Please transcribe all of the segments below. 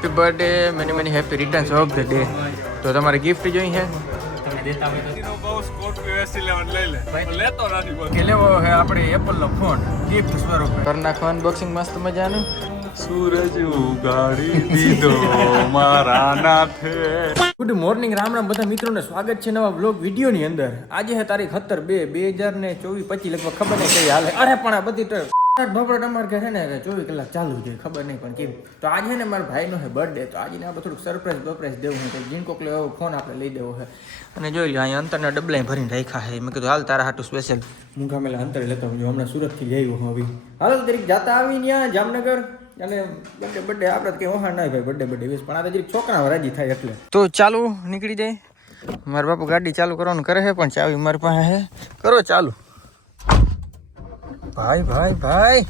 Happy birthday many many happy returns of the day. તો તમારે gift જોઈ છે તમે દેતા હોય તો બહુ સ્કોર્પિયો S11 લઈ લે લેતો નથી બોલ કે લેવો છે આપણે એપલ નો ફોન ગિફ્ટ સ્વરૂપે કરી નાખો અનબોક્સિંગ મસ્ત મજાનું. સૂરજ ઉગાડી દીધો મારા નાથે. ગુડ મોર્નિંગ, રામ રામ બધા મિત્રોને સ્વાગત છે નવા બ્લોગ વિડીયોની અંદર. આજે છે તારીખ 17/2/2024-25 લગભગ ખબર નહીં કઈ હાલે. અરે પણ આ બધી ઢોકળા અમારે ઘરે છે ને 24 કલાક ચાલુ છે, ખબર નહીં પણ કેમ. તો આજે છે ને મારા ભાઈનો છે બર્થડે, તો આજે આપણે થોડુંક સરપ્રાઈઝ દેવું છે. જીનકોક લેવો ફોન આપણે લઈ દેવો છે. અને જોઈ લો અહીંયા અંતરના ડબલા ભરીને રાખ્યા છે. મેં કીધું હાલ તારા હાટું સ્પેશિયલ મૂંઘા મેલા અંતર લેતો હું હમણાં સુરતથી લઈ આવ્યો હવે. હાલ તરીક જાતા આવી ત્યાં જામનગર. અને બર્થડે આપણે કંઈ ઓહાણ ના ભાઈ બર્થડે વીસ, પણ આ તો જરીક છોકરા રાજી થાય એટલે. તો ચાલુ નીકળી જાય. મારા બાપુ ગાડી ચાલુ કરવાનું કરે છે પણ ચાવી મારી પાસે છે. કરો ચાલુ ભાઈ ભાઈ ભાઈ.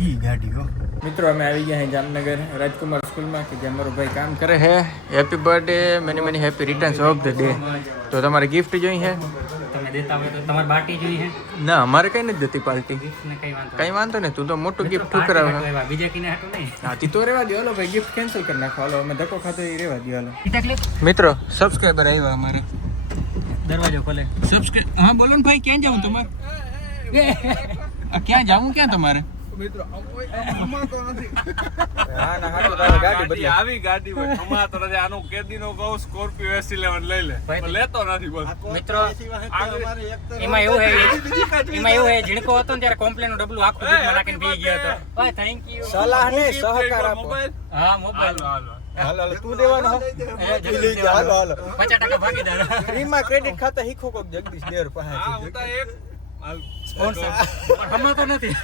ઈ ગાડી હો મિત્રો, અમે આવી ગયા છે જામનગર રાજકુમાર સ્કૂલમાં કે જ્યાં મારો ભાઈ કામ કરે છે. Happy birthday many many happy returns of the day. તો તમારે ગિફ્ટ જોઈ છે? તમે દેતા હોય તો તમારે પાર્ટી જોઈ છે? ના, અમારે કઈ નથી દેતી પાર્ટી. કઈ વાંધો નહીં, તું તો મોટું ગિફ્ટ ઠુકરાવે. બીજા કિને હાટું નહીં. હા તી તો રેવા દો. હાલો ભાઈ, ગિફ્ટ કેન્સલ કરી નાખો. હાલો અમે ધક્કો ખાતો એ રેવા દો. હાલો મિત્રો, સબસ્ક્રાઇબર આવ્યા અમારે. દરવાજો ખોલે. સબસ્ક્રાઇબ. હા બોલો ને ભાઈ, ક્યાં જાઉં તમારે? ક્યાં જાઉં ક્યાં તમારે? મિત્રો અમાતો નથી. હા ના હાલો તારે ગાડી બદલી આવી ગાડી હોય અમાતો નથી. આનું કેદીનો કહું સ્કોર્પિયો S11 લઈ લે લેતો નથી બોલ. મિત્રો એમાં એવું હે ઝીણકો હતો ને ત્યારે કોમ્પ્લેન નું ડબલું આખું દૂધમાં નાખીને પી ગયો હતો. ઓય થેન્ક યુ. સલાહ ને સહકાર આપો. હા મોબાઈલ હાલો હાલો તું દેવાનો હો. હાલો હાલો 50% ભાગીદાર. ફ્રીમાં ક્રેડિટ ખાતા હીખો કોક જગદીશ દેર પાસે. હા હું તો એક સ્પોન્સર પણ હમતો નથી.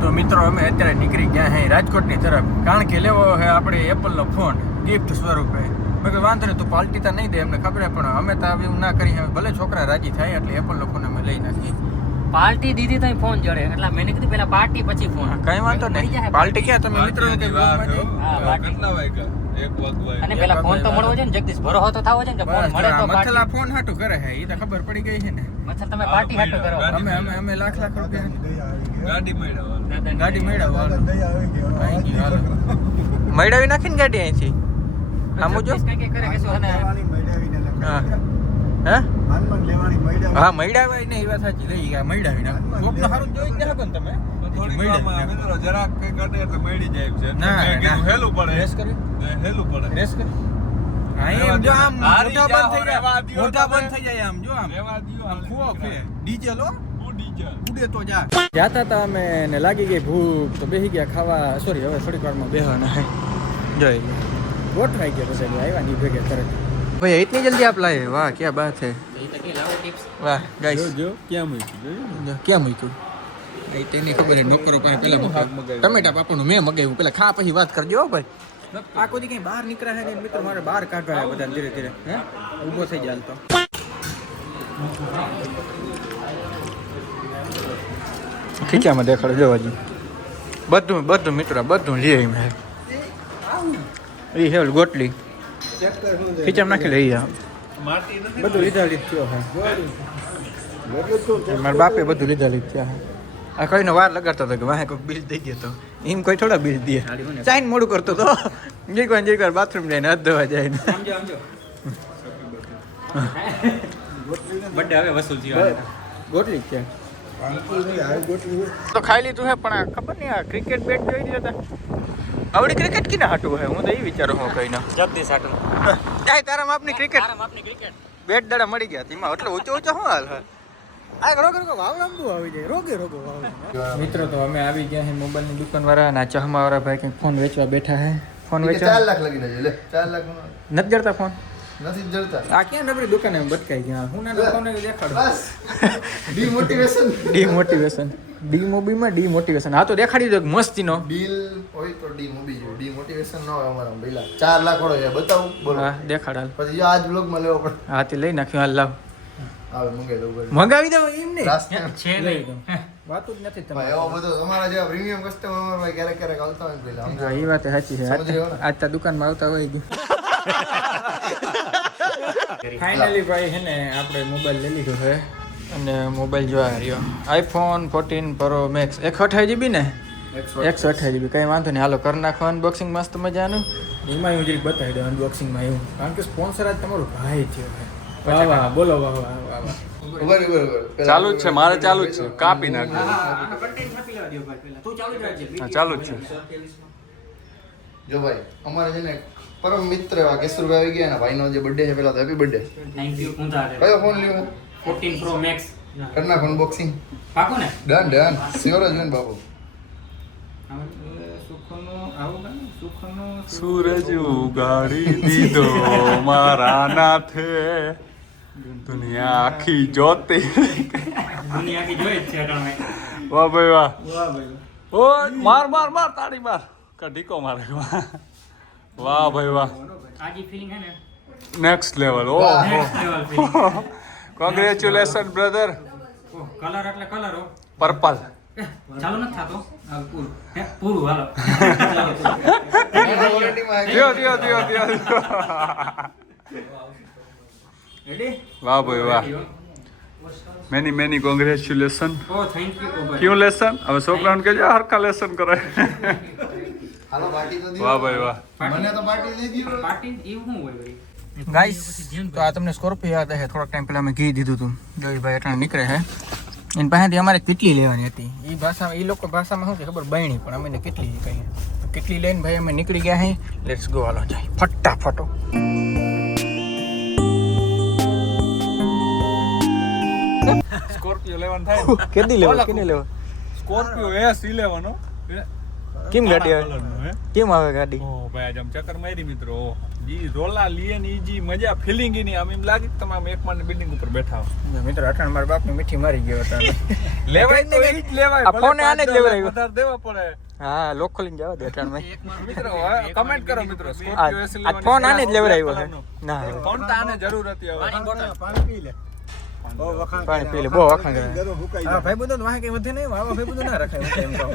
તો મિત્રો અમે અત્યારે નીકળી ગયા હે રાજકોટની તરફ, કારણ કે લેવો છે આપણે એપલનો ફોન ગિફ્ટ સ્વરૂપે. મેં કહ્યું વાંધો નહીં, તું પાર્ટી તો નહીં દે એમને ખબર, પણ અમે તો એવું ના કરી. ભલે છોકરા રાજી થાય એટલે એપલનો ફોન અમે લઈ નાખીએ. પાર્ટી દીધી તો ફોન જોડે, એટલે મેં કીધું પેલા પાર્ટી પછી ફોન. કઈ વાંધો નહીં, પાર્ટી ક્યાં તમે મિત્રો હા પાર્ટી. કેટલા વાગ્યા? 1 વાગ્યા. અને પેલા ફોન તો મળવો છે ને જગદીશ, ભરોસો તો થાવો છે ને કે ફોન મળે તો મથલા પાર્ટી. ફોન હાટું કરે છે એ તો ખબર પડી ગઈ છે ને. મતલબ તમે પાર્ટી હાટો કરો. અમે લાખ રૂપિયા ગાડી મળ્યા. ગાડી મેળવવા મેળવી નાખીને ગાડી અહીંથી આમ જો. કઈ કઈ કરે કેસો અને હા હા હા મેળાવાય ને એ વાત સાચી રહી ગયા. મેળાવી નાખ કોક નો હારું જોઈ જ ને તમે થોડી વારમાં મિત્રો જરાક કઈ કાઢે એટલે મળી જાય છે. ના, મેં કીધું ના. હેલું પડે. રેસ કરી હેલું પડે. રેસ કરી. હા એમ જો આમ હારી મોઢા બંધ થઈ જાઓ, જાય, રેવા દ્યો મોઢા તમે. બંધ થઈ જાય આમ જો આમ રેવા દ્યો, આમ ખુઓ ખે ડીજે લો હું ડીજલ. ઉડે તો જા. જાતા તા અમે ને લાગી ગઈ ભૂખ, તો બેસી ગયા ખાવા. સોરી, હવે થોડીક વારમાં બેહવાના જોઈ લો. ગોઠવાઈ ગયા પછી આવ્યા ની ભેગે તરત. ભાઈ इतनी जल्दी आप लाए? वाह क्या बात है. એ તો કે લાવો ટિપ્સ. વાહ ગાઈસ, જો ક્યાં મૂક્યું? ક્યાં મૂક્યું? એ તેની ખબર હે, નોકરો પાસે પેલા મૂક્યું. ટમેટા પાપડનું મેં મગાવ્યું, પેલા ખા પછી વાત કરજો હો ભાઈ. આ કોઈ કઈ બહાર નીકળ્યા છે ને મિત્રો, મારે બહાર કાઢવા હે બધા ધીરે ધીરે. હે ઊભો થઈ જાય તો ખીચામાં દેખાડો જો હજી બધું મિત્રો બધું લઈ આવી મેં. એ હે ગોટલી ખીચામાં નાખી લઈ આ બધું લીધા થયો હે. મારા બાપે બધું લીધા થયા હે. આ કઈને વાર લગાડતો હતો કે વાહે કોઈ બિલ દઈ ગયો તો એમ કોઈ થોડા બિલ દે. ચાઈન મોડું કરતો તો જે વાર બાથરૂમ જઈને હાથ ધોવા જાય ને. સમજો બર્થડે હવે વસૂલ થયો. ગોટલી છે તો ખાઈ લીધું હે, પણ આ ખબર નહીં આ ક્રિકેટ બેટ જોઈ લીધા આવડી ક્રિકેટ કિના હાટું હે? હું તો એ વિચારું હું કઈ ના જગદીશ હાટુ. જાય તારા માપની ક્રિકેટ તારા માપની ક્રિકેટ. બેટ દાડા મળી ગયા એમાં એટલે ઊંચો ઊંચો શું હાલ હે? આ રોગે વાવ લાંબુ આવી જાય, રોગે વાવ. મિત્રો તો અમે આવી ગયા હે મોબાઈલની દુકાન વાળા અને ચશ્મા વાળા ભાઈ કંઈક ફોન વેચવા બેઠા હે. ફોન વેચવા 4 લાખ લગીને લે 4 લાખ નથી જડતા ફોન. નથી જડતા. આ ક્યાં નબળી દુકાને બટકાઈ ગયા. હું ના ફોન દેખાડો. બસ ડિમોટિવેશન. ડીમોબીમાં ડીમોટિવેશન. હા તો દેખાડી દો મસ્તીનો. બિલ હોય તો ડીમોબી જો ડિમોટિવેશન ન હોય અમારા પહેલા 4 લાખ વાળો છે બતાવું બોલો. હા દેખાડ હાલ. પછી આજ બ્લોગ માં લેવો પડે. હાથી લઈ નાખ્યું. હાલ લાવ આવે મંગાઈ દઉં બસ. મંગાવી દો એમ નહીં. છે નહીં. વાતો જ નથી ભાઈ તમારે. એવો બધો અમારા જેવા પ્રીમિયમ કસ્ટમર અમારા ક્યારેક ક્યારેક આવતા હોય ને પહેલા હા એ વાત સાચી છે. આજ તો દુકાનમાં આવતા હોય ગયું. ફાઇનલી ભાઈ હે ને આપણે મોબાઈલ લઈ લીધો છે અને મોબાઈલ જોવા રહ્યો આઈફોન 14 પ્રો મેક્સ 128 GB ને 128 GB કંઈ વાંધો નહીં. હાલો કરી નાખો અનબોક્સિંગ મસ્ત મજાનું. એમાં હું જરીક બતાવી દઉં અનબોક્સિંગમાં એવું, કારણ કે સ્પોન્સર આજ તમારો ભાઈ છે. વાહ વાહ બોલો વાહ વાહ વાહ વાહ. ચાલુ જ છે, મારે ચાલુ જ છે. કાપી નાખ. ચાલુ જ છે. જો ભાઈ અમારે છે ને પરમ મિત્ર એવા કેશુરભાઈ આવી ગયા ને ભાઈનો જે બર્થડે છે પેલા તો હેપી બર્થડે. Thank you. ઊંધા કયો ફોન લ્યો? 14 Pro Max. કરી નાખો અનબોક્સિંગ. પાકો ને? ડન સ્યોર જ ને બાબુ. સૂરજ ઉગાડી દીધો મારા નાથે, દુનિયા આખી જોતી. દુનિયા કી જોઈ જ છે અટાણે. વાહ ભાઈ વાહ. ઓ માર માર માર તાળી માર ઢીકો મારે. વાહ ભાઈ વાહ. આજી ફીલિંગ હે ને next level. Oh next level feeling. Congratulation brother. Colour એટલે કલર હો. પર્પલ. ચાલુ નથી થાતો. પૂરું. હે પૂરું હાલો. દિયો. રેડી? વાહ ભાઈ વાહ. Many congratulation. Oh thank you. ક્યું લેસન? હવે છોકરાઓને કહેજો હરખા લેસન કરે. હાલો પાર્ટી તો વાહ ભાઈ વાહ. મને તો પાર્ટી લઈ દીધો. પાર્ટી એવું શું હોય વળી? ગાઈસ તો આ તમને સ્કોર્પિયો યાદ હશે, થોડાક ટાઈમ પહેલા મેં ઘી દીધું હતું. જોઈ ભાઈ એટલે નીકળે છે. એની પાસેથી અમારે કેટલી લેવાની હતી એ ભાષામાં, એ લોકો ભાષામાં શું છે ખબર, બહેણી, પણ અમે કેટલી કહીએ. કેટલી લઈને ભાઈ અમે નીકળી ગયા હે. Let's go. હાલો જાય ફટાફટો. સ્કોર્પિયો લેવાનું થાય. કેદી લેવો કેને લેવો? સ્કોર્પિયો S11 હો. કેમ ગાડી કાળા આવે? કલરનો હે. કેમ આવે ગાડી? ઓ ભાઈ આજ આમ ચક્કર મારી મિત્રો. જી રોલા લીએ ની જી મજા ફીલિંગ ની આમ એમ લાગે કે તમે આમ એક માળની બિલ્ડિંગ ઉપર બેઠા હો. મિત્રો અટાણ મારા બાપની મીઠી મારી ગયો હતા. લેવાય તો ઈ જ લેવાય. આ ફોને આને જ લેવડાવ્યો. વધારે દેવા પડે. હા લોક ખોલીને જવા દે અટાણ માં. મિત્રો કમેન્ટ કરો મિત્રો. સ્કોર્પિયો S11 આ ફોન આને જ લેવડાવ્યો છે. ના ફોન તો આને જરૂર હતી હવે. પાણી પી લે. બહુ વખાણ કરે. હા ભાઈ બધો વાહ કઈ વધે નહીં. આવા ભાઈ બધો ના રખાય એમ તો.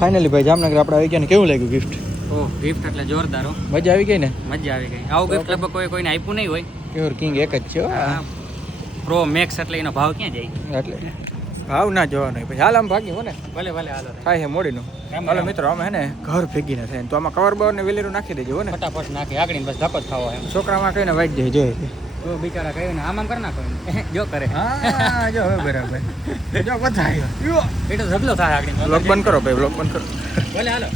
ફાઇનલી ભાઈ જામનગર આપણે આવી ગયા ને કેવું લાગ્યું ગિફ્ટ? ઓ ગિફ્ટ એટલે જોરદાર હો. મજા આવી ગઈ ને? મજા આવી ગઈ. આવું ગિફ્ટ લગભગ કોઈને આપ્યું નહીં હોય. પ્યોર કિંગ એક જ છે હો. પ્રો મેક્સ એટલે એનો ભાવ ક્યાં જાય? એટલે ભાવ ના જોવાનો પછી હાલ આમ ભાગી હો ને. ભલે હાલો. થાય છે મોડીનું. હાલો મિત્રો અમે હે ને ઘર ભેગી ના થાય તો આમાં કવર બવર ને વેલેરું નાખી દેજો હો ને. ફટાફટ નાખી આગળ બસ ધક્કો જ ખાવો એમ. છોકરામાં કહીને વાઈટ દે જોઈએ. જો બિચારા કહ્યું ને આમ કરી નાખો એમ. જો કરે. હા જો હવે બરાબર. જો બધા આવ્યો. એ તો ઝગલો થાય આગળ. બ્લોગ બંધ કરો ભાઈ, બ્લોગ બંધ કરો. ભલે હાલો.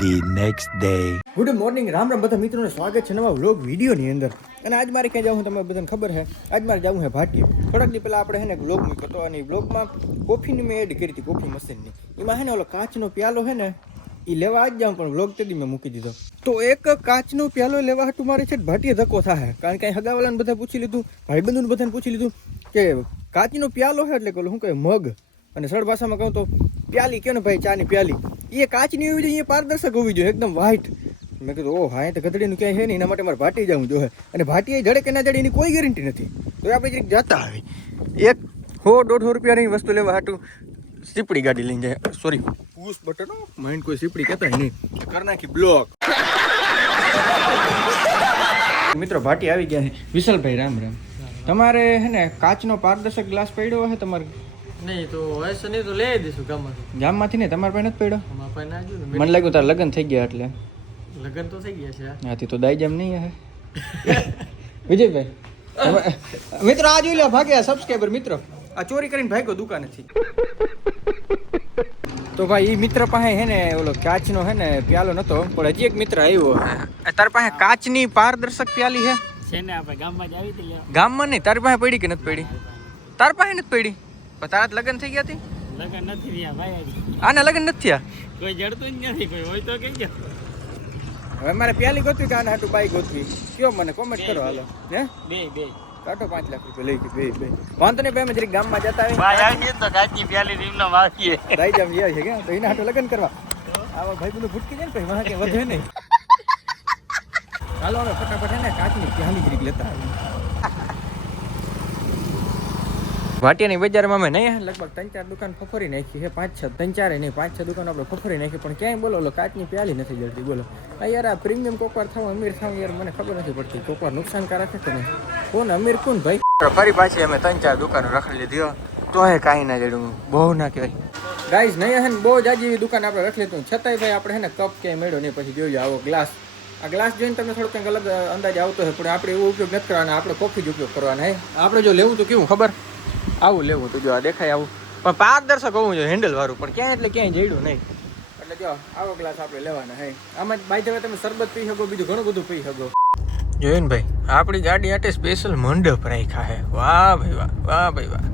The next day. Good morning, Ram બધા મિત્રોને સ્વાગત છે નવા વ્લોગ વિડીયોની અંદર. અને આજ મારે ક્યાં જવું તમને બધાને ખબર છે. આજ મારે જવું છે ભાટીએ. થોડાક દી પહેલાં આપણે છે ને વ્લોગ મૂક્યો હતો અને વ્લોગમાં કોફીની મેં એડ કરી હતી, કોફી મશીનની. એમાં છે ને ઓલો કાચનો પ્યાલો છે ને એ લેવા આજ જાઉં, પણ વ્લોગ તેદી મેં મૂકી દીધો. તો એક કાચનો પ્યાલો લેવા હતું મારે છે ભાટીએ ધક્કો થાય, કારણ કે હગાવાલાને બધા પૂછી લીધું, ભાઈબંધુને બધાને પૂછી લીધું કે કાચનો પ્યાલો છે એટલે કહું શું કહે મગ, અને સરળ ભાષામાં કહું તો પ્યાલી કહો ને ભાઈ, ચાની પ્યાલી. એ કાચની હોવી જોઈએ, એ પારદર્શક હોવી જોઈએ, એકદમ વ્હાઈટ. મેં કીધું ઓ હા, તો ગધડીનું ક્યાંય છે ને, એના માટે મારે ભાટી જવું જોઈએ. અને ભાટી જડે કે ના જડે એની કોઈ ગેરંટી નથી. તો આપણે જરીક જતા આવી 100-150 રૂપિયાની વસ્તુ લેવા હાટું સીપડી ગાડી લઈને જાય. સોરી પુશ બટન, માઇન્ડ કોઈ સીપડી કહેતા નહીં. કરી નાખી બ્લોક. મિત્રો ભાટી આવી ગયા છે. વિશાલભાઈ રામ રામ. તમારે હે ને કાચનો પારદર્શક ગ્લાસ પડ્યો હશે તમારે? નહીં તો હશે નહીં તો લઈ દઈશું ગામમાંથી. ગામમાંથી ને તમારા પાસે નથી પડ્યો? અમારા પાસે ના જોયું ને. મને લાગ્યું તારા લગ્ન થઈ ગયા એટલે. લગ્ન તો થઈ ગયા છે. હાથી તો દાઈ જેમ નહીં હે. વિજયભાઈ મિત્રો આ જોઈ લો, ભાગ્યા સબસ્ક્રાઈબર મિત્રો. આ ચોરી કરીને ભાગ્યો દુકાનેથી. તો ભાઈ એ મિત્ર પાસે હે ને ઓલો કાચનો હે ને પ્યાલો નતો, પણ હજી એક મિત્ર આવ્યો. તારી પાસે કાચની પારદર્શક પ્યાલી હે? છે ને આપણે ગામમાં જ આવી હતી લેવા. ગામમાં નહીં, તારી પાસે પડી કે નથી પડી? તારી પાસે નથી પડી, પણ તારા લગ્ન થઈ ગયા હતી? લગન નથી રહ્યા ભાઈ. આના લગ્ન નથી થયા? કોઈ જડતું જ નથી, કોઈ હોય તો કઈ ગયો. હવે મારે પ્યાલી ગોતવી કે આના હાટું બાઈ ગોતવી? કયો મને કોમેન્ટ કરો. હાલો હે બે કાઢો 5 લાખ રૂપિયા લઈ ગઈ. બે વાંધો નહીં ભાઈ, અમે જરીક ગામમાં જતા આવી. ભાઈ આવી તો કાચની પ્યાલી રીમનો માસીએ. દાઈ જામ જાય છે કે તો એના હાટું લગ્ન કરવા આવા ભાઈ બધું ભૂટકી જાય ને પછી વાહ કે વધે નહીં. ચાલો હવે ફટાફટ હે ને કાચની પ્યાલી જરીક લેતા આવી. ભાટિયાની બજારમાં અમે નહીં લગભગ 3-4 દુકાન ફફરી નાખી છે 5-6 3-4 નહીં 5-6 દુકાન આપણે ફફરી નાખી પણ ક્યાંય બોલો ઓલો કાચની પ્યાલી નથી જડતી બોલો આ યાર આ પ્રીમિયમ કોકવાર થાવ અમીર થાવ યાર મને ખબર નથી પડતી કોકવાર નુકસાનકારક છે કે નહીં કોણ અમીર કોણ ભાઈ ફરી પાછી અમે 3-4 દુકાનો રખડી લીધી તો હે કાંઈ ના જડ્યું બહુ ના કહેવાય ગાઈઝ નહીં હે ને બહુ જાજી એવી દુકાન આપણે રખી લીધું છતાંય ભાઈ આપણે હે ને કપ ક્યાંય મેળ્યો નહીં પછી જોયું આવો ગ્લાસ આ ગ્લાસ જોઈને તમને થોડો કંઈક અલગ અંદાજ આવતો હોય પણ આપણે એવો ઉપયોગ નથી કરવાનો આપણે કોફી જ ઉપયોગ કરવાનો હે આપણે જો લેવું તો કેવું ખબર આવું લેવું તો જો આ દેખાય આવું પણ પારદર્શક હોવું જોઈએ હેન્ડલ વાળું પણ ક્યાંય એટલે ક્યાંય જડ્યું નહીં એટલે જો આવો ગ્લાસ આપણે લેવાના હે આમાં બાય ધ વે તમે શરબત પી શકો બીજું ઘણું બધું પી શકો જોયું ને ભાઈ આપણી ગાડી માટે સ્પેશિયલ મંડપ રાખ્યા હે વાહ ભાઈ વાહ ભાઈ વાહ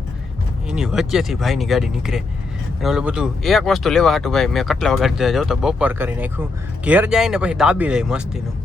એની વચ્ચેથી ભાઈની ગાડી નીકળે અને ઓલું બધું એક વસ્તુ લેવા હાટું ભાઈ મેં કેટલા વગાડી જાઉં તો બપોર કરી નાખ્યું ઘેર જાય ને પછી દાબી લઈ મસ્તીનું